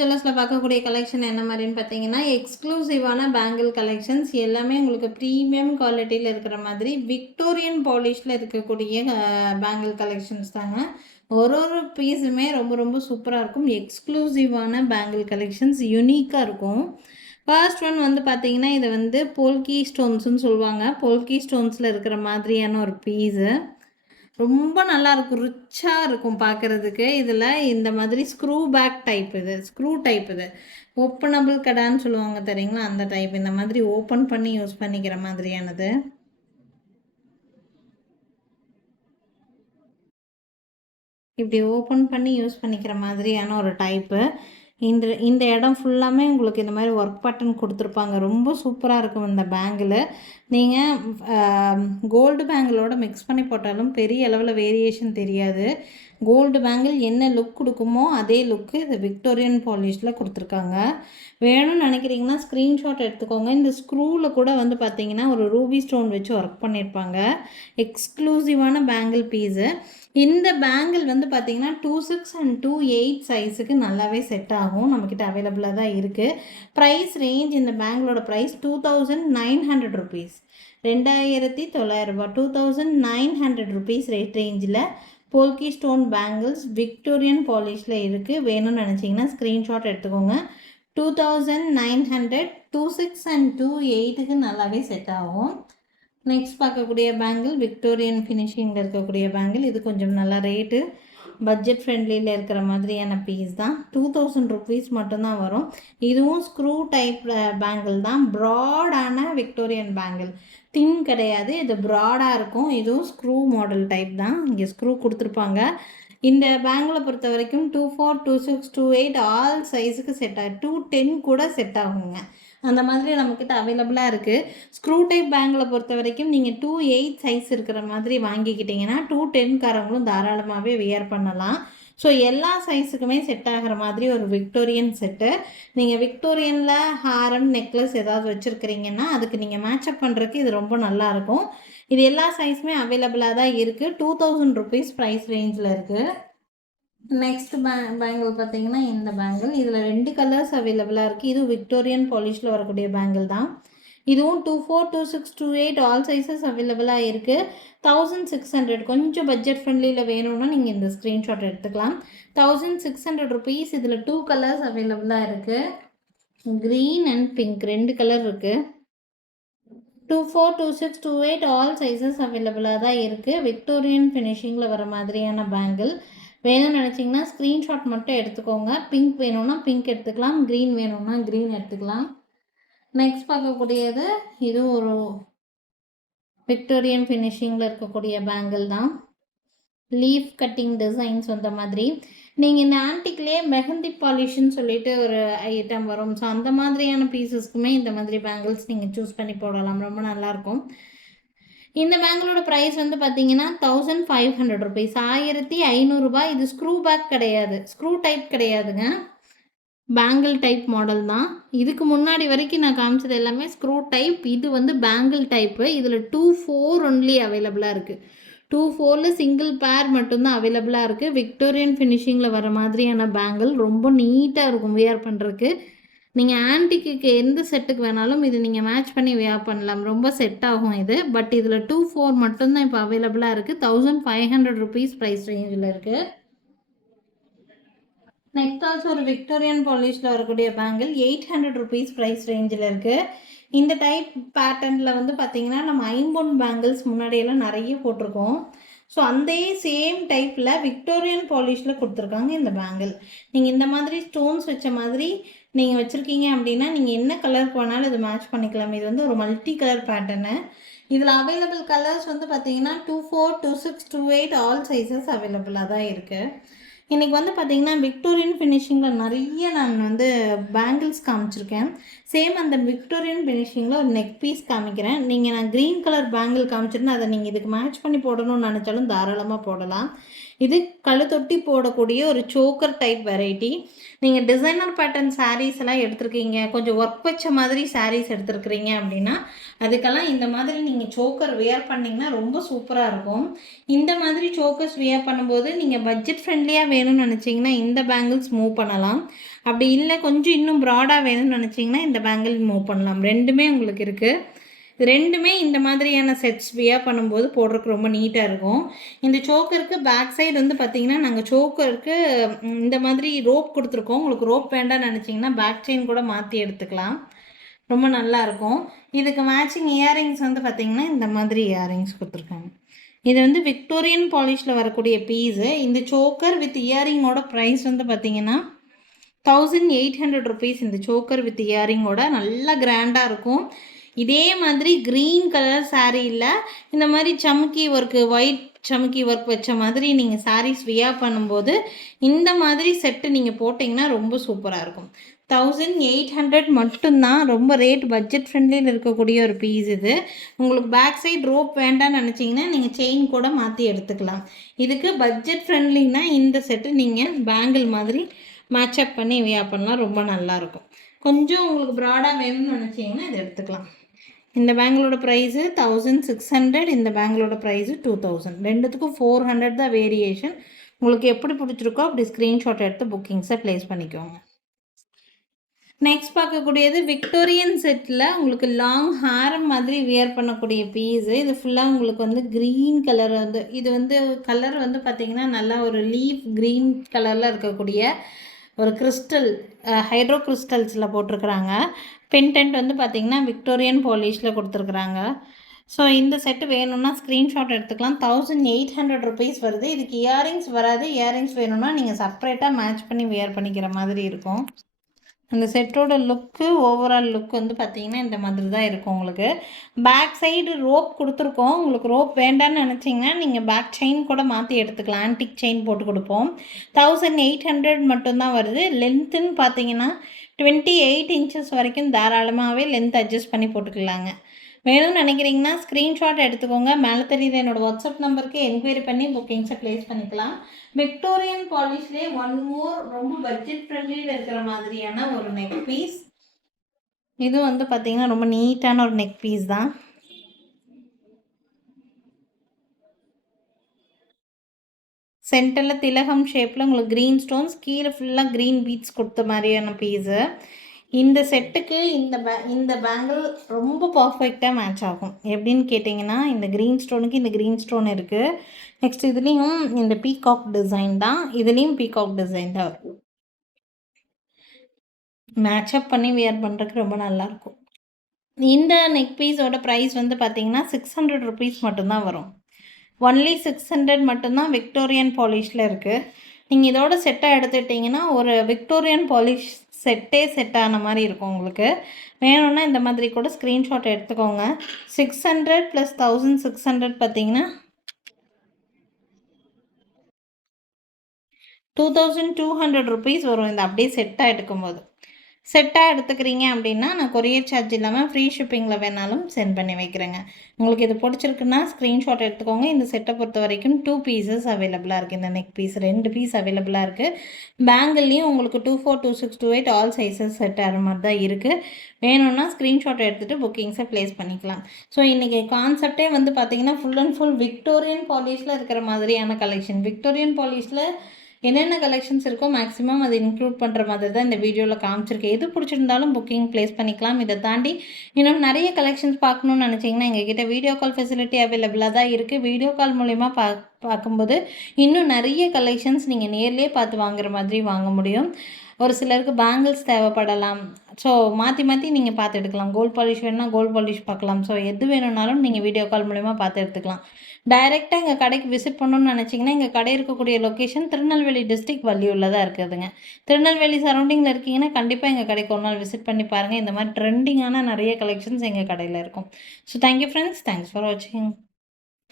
ஜுவல்லர்ஸில் பார்க்கக்கூடிய கலெக்ஷன் என்ன மாதிரின்னு பார்த்தீங்கன்னா, எக்ஸ்க்ளூசிவான பேங்கிள் கலெக்ஷன்ஸ் எல்லாமே உங்களுக்கு ப்ரீமியம் குவாலிட்டியில் இருக்கிற மாதிரி விக்டோரியன் பாலிஷில் இருக்கக்கூடிய பேங்கிள் கலெக்ஷன்ஸ் தாங்க. ஒரு ஒரு பீஸுமே ரொம்ப ரொம்ப சூப்பராக இருக்கும். எக்ஸ்க்ளூசிவான பேங்கிள் கலெக்ஷன்ஸ் யூனிக்காக இருக்கும். ஃபர்ஸ்ட் ஒன் வந்து பார்த்தீங்கன்னா, இதை வந்து போல்கி ஸ்டோன்ஸுன்னு சொல்லுவாங்க. போல்கி ஸ்டோன்ஸில் இருக்கிற மாதிரியான ஒரு பீஸு ரொம்ப நல்லாயிருக்கும், ரிச்சாக இருக்கும் பார்க்குறதுக்கு. இதில் இந்த மாதிரி ஸ்க்ரூ பேக் டைப், இது ஸ்க்ரூ டைப், இது ஓப்பனபிள் கடான்னு சொல்லுவாங்க தெரியுங்களா, அந்த டைப். இந்த மாதிரி ஓப்பன் பண்ணி யூஸ் பண்ணிக்கிற மாதிரியானது. இப்படி ஓப்பன் பண்ணி யூஸ் பண்ணிக்கிற மாதிரியான ஒரு டைப்பு. இந்த இடம் ஃபுல்லாமே உங்களுக்கு இந்த மாதிரி ஒர்க் பட்டன் கொடுத்துருப்பாங்க. ரொம்ப சூப்பராக இருக்கும் இந்த பேங்கிள். நீங்கள் கோல்டு பேங்கிளோட மிக்ஸ் பண்ணி போட்டாலும் பெரிய அளவில் வேரியேஷன் தெரியாது. கோல்டு பேங்கிள் என்ன லுக் கொடுக்குமோ அதே லுக்கு இது விக்டோரியன் பாலிஷில் கொடுத்துருக்காங்க. வேணும்னு நினைக்கிறீங்கன்னா ஸ்க்ரீன்ஷாட் எடுத்துக்கோங்க. இந்த ஸ்க்ரூவில் கூட வந்து பார்த்தீங்கன்னா ஒரு ரூபி ஸ்டோன் வச்சு ஒர்க் பண்ணியிருப்பாங்க. எக்ஸ்க்ளூசிவான பேங்கிள் பீஸு. இந்த பேங்கிள் வந்து பார்த்தீங்கன்னா 26 and 28 சைஸுக்கு நல்லாவே செட் ஆகும். நம்மக்கிட்ட அவைலபிளாக தான் இருக்குது. ப்ரைஸ் ரேஞ்ச், இந்த பேங்கிளோட ப்ரைஸ் 2900 ருபீஸ், 2900 ரூபா, 2900 ருபீஸ் ரேட் ரேஞ்சில் போல்கி ஸ்டோன் பேங்கிள்ஸ் விக்டோரியன் பாலிஷில் இருக்குது. வேணும்னு நினச்சிங்கன்னா ஸ்க்ரீன்ஷாட் எடுத்துக்கோங்க. 2900, 26 and 28க்கு நல்லாவே செட் ஆகும். நெக்ஸ்ட் பார்க்கக்கூடிய பேங்கிள் விக்டோரியன் ஃபினிஷிங்கில் இருக்கக்கூடிய பேங்கிள். இது கொஞ்சம் நல்லா ரேட்டு பட்ஜெட் ஃப்ரெண்ட்லியில் இருக்கிற மாதிரியான பீஸ் தான். 2000 ருபீஸ் மட்டும்தான் வரும். இதுவும் ஸ்க்ரூ டைப் பேங்கிள் தான். ப்ராடான விக்டோரியன் பேங்கிள், தின் கிடையாது, இது ப்ராடாக இருக்கும். இதுவும் ஸ்க்ரூ மாடல் டைப் தான். இங்கே ஸ்க்ரூ கொடுத்துருப்பாங்க. இந்த பேங்கிளை பொறுத்த வரைக்கும் 24, 26, 28 ஆல் சைஸுக்கு செட் ஆகும். 210 கூட செட் ஆகுங்க. அந்த மாதிரி நம்மக்கிட்ட அவைலபிளாக இருக்குது. ஸ்க்ரூ டைப் பேங்கிளை பொறுத்த வரைக்கும் நீங்கள் 28 சைஸ் இருக்கிற மாதிரி வாங்கிக்கிட்டிங்கன்னா 210காரங்களும் தாராளமாகவே வியர் பண்ணலாம். ஸோ எல்லா சைஸுக்குமே செட் ஆகிற மாதிரி ஒரு விக்டோரியன் செட்டு. நீங்கள் விக்டோரியனில் ஹாரம், நெக்லஸ் ஏதாவது வச்சுருக்கிறீங்கன்னா அதுக்கு நீங்கள் மேட்சப் பண்ணுறதுக்கு இது ரொம்ப நல்லாயிருக்கும். இது எல்லா சைஸுமே அவைலபிளாக தான் இருக்குது. 2000 ருபீஸ் ப்ரைஸ் ரேஞ்சில் இருக்குது. நெக்ஸ்ட் பேங்கிள் பார்த்தீங்கன்னா இந்த பேங்கிள். இதில் 2 கலர்ஸ் அவைலபிளாக இருக்குது. இது விக்டோரியன் பாலிஷில் வரக்கூடிய பேங்கிள் தான். இதுவும் 24, 26, 28 ஆல் சைஸஸ் அவைலபிளாக இருக்குது. 1600, கொஞ்சம் பட்ஜெட் ஃப்ரெண்ட்லியில் வேணும்னா நீங்கள் இந்த ஸ்க்ரீன்ஷாட் எடுத்துக்கலாம். 1600 ருபீஸ். இதில் 2 கலர்ஸ் அவைலபிளாக இருக்குது. க்ரீன் அண்ட் பிங்க் 2 கலர் இருக்குது. 24, 26, 28 ஆல் சைஸஸ் அவைலபிளாக தான் இருக்குது. விக்டோரியன் ஃபினிஷிங்கில் வர மாதிரியான பேங்கிள். வேணும்னு நினச்சிங்கன்னா ஸ்க்ரீன்ஷாட் மட்டும் எடுத்துக்கோங்க. பிங்க் வேணும்னா பிங்க் எடுத்துக்கலாம், க்ரீன் வேணும்னா க்ரீன் எடுத்துக்கலாம். நெக்ஸ்ட் பார்க்கக்கூடியது இது ஒரு விக்டோரியன் ஃபினிஷிங்கில் இருக்கக்கூடிய பேங்கிள் தான். லீஃப் கட்டிங் டிசைன்ஸ் வந்த மாதிரி. நீங்கள் இந்த ஆன்டிக்லேயே மெஹந்தி பாலிஷ்ன்னு சொல்லிட்டு ஒரு ஐட்டம் வரும். ஸோ அந்த மாதிரியான பீசஸ்க்குமே இந்த மாதிரி பேங்கிள்ஸ் நீங்கள் சூஸ் பண்ணி போடலாம். ரொம்ப நல்லாயிருக்கும். இந்த பேங்கிளோட ப்ரைஸ் வந்து பார்த்தீங்கன்னா 1500 ருபீஸ், 1500 ரூபாய். இது ஸ்க்ரூ பேக் கிடையாது, ஸ்க்ரூ டைப் கிடையாதுங்க, பேங்கிள் டைப் மாடல் தான். இதுக்கு முன்னாடி வரைக்கும் நான் காமிச்சது எல்லாமே ஸ்க்ரூ டைப். இது வந்து பேங்கிள் டைப்பு. இதில் 24 ஒன்லி அவைலபிளாக இருக்குது. 24ல் சிங்கிள் பேர் மட்டும்தான் அவைலபிளாக இருக்குது. விக்டோரியன் ஃபினிஷிங்கில் வர மாதிரியான பேங்கிள் ரொம்ப நீட்டாக இருக்கும் வியர் பண்ணுறதுக்கு. நீங்கள் ஆன்டிக்கு எந்த செட்டுக்கு வேணாலும் இது நீங்கள் மேட்ச் பண்ணி வியர் பண்ணலாம். ரொம்ப செட் ஆகும் இது. பட் இதில் 24 மட்டும்தான் இப்போ அவைலபிளாக இருக்குது. 1500 ருபீஸ் ப்ரைஸ் ரேஞ்சில் இருக்குது. நெக்ஸ்ட் ஆல்சோ ஒரு விக்டோரியன் பாலிஷில் வரக்கூடிய பேங்கிள் 800 ருபீஸ் ப்ரைஸ் ரேஞ்சில் இருக்குது. இந்த டைப் பேட்டர்னில் வந்து பார்த்திங்கன்னா நம்ம ஐம்பொன் பேங்கிள்ஸ் முன்னாடியெல்லாம் நிறைய போட்டிருக்கோம். ஸோ அந்த சேம் டைப்பில் விக்டோரியன் பாலிஷில் கொடுத்துருக்காங்க இந்த பேங்கிள். நீங்கள் இந்த மாதிரி ஸ்டோன்ஸ் வச்ச மாதிரி நீங்கள் வச்சுருக்கீங்க அப்படின்னா நீங்கள் என்ன கலருக்கு வேணாலும் இது மேட்ச் பண்ணிக்கலாம். இது வந்து ஒரு மல்டி கலர் பேட்டர்னு. இதில் அவைலபிள் கலர்ஸ் வந்து பார்த்தீங்கன்னா 24, 26, 28 ஆல் சைஸஸ் அவைலபிளாக தான் இருக்குது. இன்றைக்கி வந்து பார்த்திங்கன்னா விக்டோரியன் ஃபினிஷிங்கில் நிறைய நான் வந்து பேங்கிள்ஸ் காமிச்சிருக்கேன். சேம் அந்த விக்டோரியன் ஃபினிஷிங்கில் ஒரு நெக் பீஸ் காமிக்கிறேன். நீங்கள் நான் க்ரீன் கலர் பேங்கிள் காமிச்சிருந்தேன், அதை நீங்கள் இதுக்கு மேட்ச் பண்ணி போடணும்னு நினச்சாலும் தாராளமாக போடலாம். இது கழுத்தொட்டி போடக்கூடிய ஒரு சோக்கர் டைப் வெரைட்டி. நீங்கள் டிசைனர் பேட்டர்ன் சாரீஸ் எல்லாம் எடுத்துருக்கீங்க, கொஞ்சம் ஒர்க் வச்ச மாதிரி சாரீஸ் எடுத்துருக்குறீங்க அப்படின்னா அதுக்கெல்லாம் இந்த மாதிரி நீங்கள் சோக்கர் வியர் பண்ணிங்கன்னா ரொம்ப சூப்பராக இருக்கும். இந்த மாதிரி சோக்கர்ஸ் வியர் பண்ணும்போது நீங்கள் பட்ஜெட் ஃப்ரெண்ட்லியாக வேணும்னு நினச்சிங்கன்னா இந்த பேங்கிள்ஸ் மூவ் பண்ணலாம். அப்படி இல்லை கொஞ்சம் இன்னும் ப்ராடாக வேணும்னு நினச்சிங்கன்னா இந்த பேங்கிள் மூவ் பண்ணலாம். ரெண்டுமே உங்களுக்கு இருக்குது. ரெண்டுமே இந்த மாதிரியான செட்ஸ் வியர் பண்ணும்போது போடுறதுக்கு ரொம்ப நீட்டாக இருக்கும். இந்த சோக்கருக்கு பேக் சைடு வந்து பார்த்திங்கன்னா நாங்கள் சோக்கருக்கு இந்த மாதிரி ரோப் கொடுத்துருக்கோம். உங்களுக்கு ரோப் வேண்டாம்னு நினச்சிங்கன்னா பேக் செயின் கூட மாற்றி எடுத்துக்கலாம். ரொம்ப நல்லாயிருக்கும். இதுக்கு மேட்சிங் இயரிங்ஸ் வந்து பார்த்திங்கன்னா இந்த மாதிரி இயரிங்ஸ் கொடுத்துருக்காங்க. இது வந்து விக்டோரியன் பாலிஷில் வரக்கூடிய பீஸு. இந்த சோக்கர் வித் இயரிங்கோட ப்ரைஸ் வந்து பார்த்திங்கன்னா 1800 ருபீஸ். இந்த சோக்கர் வித் இயரிங்கோட நல்லா கிராண்டாக இருக்கும். இதே மாதிரி க்ரீன் கலர் சாரியில் இந்த மாதிரி Samukki work, white Samukki work வச்ச மாதிரி நீங்கள் சாரீஸ் வியர் பண்ணும்போது இந்த மாதிரி செட்டு நீங்கள் போட்டிங்கன்னா ரொம்ப சூப்பராக இருக்கும். 1800 மட்டும்தான். ரொம்ப ரேட் பட்ஜெட் ஃப்ரெண்ட்லியில் இருக்கக்கூடிய ஒரு பீஸ் இது. உங்களுக்கு பேக் சைட் ரோப் வேண்டாம்னு நினச்சிங்கன்னா நீங்கள் செயின் கூட மாற்றி எடுத்துக்கலாம். இதுக்கு பட்ஜெட் ஃப்ரெண்ட்லின்னா இந்த செட்டு நீங்கள் பேங்கிள் மாதிரி மேட்சப் பண்ணி வியர் பண்ணலாம். ரொம்ப நல்லாயிருக்கும். கொஞ்சம் உங்களுக்கு ப்ராடாக வேணும்னு நினச்சிங்கன்னா இதை எடுத்துக்கலாம். இந்த பேங்கிளோட ப்ரைஸு 1600, இந்த பேங்கிளோட ப்ரைஸு 2000. ரெண்டுத்துக்கும் 400 தான் வேரியேஷன். உங்களுக்கு எப்படி பிடிச்சிருக்கோ அப்படி ஸ்க்ரீன்ஷாட் எடுத்து புக்கிங்ஸை ப்ளேஸ் பண்ணிக்கோங்க. நெக்ஸ்ட் பார்க்கக்கூடியது விக்டோரியன் செட்டில் உங்களுக்கு லாங் ஹேரம் மாதிரி வியர் பண்ணக்கூடிய பீஸு. இது ஃபுல்லாக உங்களுக்கு வந்து க்ரீன் கலர் வந்து இது வந்து கலர் வந்து பார்த்திங்கன்னா நல்லா ஒரு லீஃப் க்ரீன் கலரில் இருக்கக்கூடிய ஒரு கிறிஸ்டல் ஹைட்ரோ கிறிஸ்டல்ஸில் போட்டிருக்கிறாங்க. பென்டென்ட் வந்து பார்த்திங்கன்னா விக்டோரியன் பாலிஷில் கொடுத்துருக்குறாங்க. ஸோ இந்த செட்டு வேணும்னா ஸ்க்ரீன்ஷாட் எடுத்துக்கலாம். 1800 ருபீஸ் வருது. இதுக்கு இயரிங்ஸ் வராது. இயரிங்ஸ் வேணும்னா நீங்கள் செப்ரேட்டாக மேட்ச் பண்ணி வியர் பண்ணிக்கிற மாதிரி இருக்கும். அந்த செட்டோட லுக்கு ஓவரால் லுக் வந்து பார்த்திங்கன்னா இந்த மாதிரி தான் இருக்கும். உங்களுக்கு பேக் சைடு ரோப் கொடுத்துருக்கோம். உங்களுக்கு ரோப் வேண்டான்னு நினச்சிங்கன்னா நீங்கள் பேக் செயின் கூட மாற்றி எடுத்துக்கலாம். ஆன்டிக் செயின் போட்டு கொடுப்போம். 1800 மட்டும்தான் வருது. லென்த்துன்னு பார்த்தீங்கன்னா 28 இன்ச்சஸ் வரைக்கும் தாராளமாகவே லென்த் அட்ஜஸ்ட் பண்ணி போட்டுக்கலாங்க. வேணும்னு நினைக்கிறீங்கன்னா ஸ்க்ரீன்ஷாட் எடுத்துக்கோங்க. மேலே தெரியுது என்னோடய வாட்ஸ்அப் நம்பருக்கு என்கொயரி பண்ணி புக்கிங்ஸை ப்ளேஸ் பண்ணிக்கலாம். விக்டோரியன் பாலிஷ்லேயே ஒன் மோர் ரொம்ப பட்ஜெட் ஃப்ரெண்ட்லியில் இருக்கிற மாதிரியான ஒரு நெக் பீஸ். இது வந்து பார்த்திங்கன்னா ரொம்ப நீட்டான ஒரு நெக் பீஸ் தான். சென்டரில் திலகம் ஷேப்பில் உங்களுக்கு க்ரீன் ஸ்டோன்ஸ், கீழே ஃபுல்லாக க்ரீன் பீட்ஸ் கொடுத்த மாதிரியான பீஸு. இந்த செட்டுக்கு இந்த பேங்கிள் ரொம்ப பர்ஃபெக்டாக மேட்ச் ஆகும். எப்படின்னு கேட்டிங்கன்னா இந்த க்ரீன் ஸ்டோனுக்கு இந்த க்ரீன் ஸ்டோன் இருக்குது. நெக்ஸ்ட் இதுலேயும் இந்த பீகாக் டிசைன் தான். இதுலேயும் பீகாக் டிசைன் தான் இருக்கும். மேட்சப் பண்ணி வியர் பண்ணுறதுக்கு ரொம்ப நல்லாயிருக்கும். இந்த நெக் பீஸோட ப்ரைஸ் வந்து பார்த்திங்கன்னா 600 ருபீஸ் மட்டும்தான் வரும். ஒன்லி 600 மட்டும்தான் விக்டோரியன் பாலிஷில் இருக்குது. நீங்கள் இதோட செட்டாக எடுத்துக்கிட்டிங்கன்னா ஒரு விக்டோரியன் பாலிஷ் செட் ஆன மாதிரி இருக்கும். உங்களுக்கு வேணும்னா இந்த மாதிரி கூட ஸ்க்ரீன்ஷாட் எடுத்துக்கோங்க. 600 + 1600 பார்த்தீங்கன்னா 2200 ருபீஸ் வரும். இந்த அப்படியே செட்டாக எடுக்கும்போது. செட்டாக எடுத்துக்கிறீங்க அப்படின்னா நான் கொரியர் சார்ஜ் இல்லாமல் ஃப்ரீ ஷிப்பிங்கில் வேணாலும் சென்ட் பண்ணி வைக்கிறேங்க. உங்களுக்கு இது பிடிச்சிருக்குன்னா ஸ்க்ரீன்ஷாட் எடுத்துக்கோங்க. இந்த செட்டை பொறுத்த வரைக்கும் 2 பீசஸ் அவைலபிளாக இருக்குது. இந்த நெக் பீஸ் 2 பீஸ் அவைலபிளாக இருக்குது. பேங்கிள்லேயும் உங்களுக்கு 24, 26, 28 ஆல் சைஸஸ் செட் ஆகிற மாதிரி தான் இருக்குது. வேணும்னா ஸ்க்ரீன்ஷாட் எடுத்துகிட்டு புக்கிங்ஸை ப்ளேஸ் பண்ணிக்கலாம். ஸோ இன்றைக்கி கான்செப்டே வந்து பார்த்திங்கன்னா ஃபுல் அண்ட் ஃபுல் விக்டோரியன் பாலிஷில் இருக்கிற மாதிரியான கலெக்ஷன். விக்டோரியன் பாலிஷில் என்னென்ன கலெக்ஷன்ஸ் இருக்கோ மேக்ஸிமம் அதை இன்க்ளூட் பண்ணுற மாதிரி தான் இந்த வீடியோவில் காமிச்சிருக்கேன். எது பிடிச்சிருந்தாலும் புக்கிங் ப்ளேஸ் பண்ணிக்கலாம். இதை தாண்டி இன்னும் நிறைய கலெக்ஷன்ஸ் பார்க்கணுன்னு நினச்சிங்கன்னா எங்ககிட்ட வீடியோ கால் ஃபெசிலிட்டி அவைலபிளாக தான் இருக்குது. வீடியோ கால் மூலிமா பார்க்கும்போது இன்னும் நிறைய கலெக்ஷன்ஸ் நீங்கள் நேர்லேயே பார்த்து வாங்குற மாதிரி வாங்க முடியும். ஒரு சிலருக்கு பேங்கிள்ஸ் தேவைப்படலாம். ஸோ மாற்றி நீங்கள் பார்த்து எடுக்கலாம். கோல்ட் பாலிஷ் வேணுன்னா கோல்ட் பாலிஷ் பார்க்கலாம். ஸோ எது வேணும்னாலும் நீங்கள் வீடியோ கால் மூலிமா பார்த்து எடுத்துக்கலாம். டைரெக்டாக எங்கள் கடைக்கு விசிட் பண்ணணும்னு நினச்சிங்கன்னா எங்கள் கடை இருக்கக்கூடிய லொக்கேஷன் திருநெல்வேலி டிஸ்ட்ரிக்ட் வள்ளியூரில் தான் இருக்குதுங்க. திருநெல்வேலி சரௌண்டிங்கில் இருக்கீங்கன்னா கண்டிப்பாக எங்கள் கடைக்கு ஒரு நாள் விசிட் பண்ணி பாருங்கள். இந்த மாதிரி ட்ரெண்டிங்கான நிறைய கலெக்ஷன்ஸ் எங்கள் கடையில் இருக்கும். So thank you friends. Thanks for வாட்சிங்.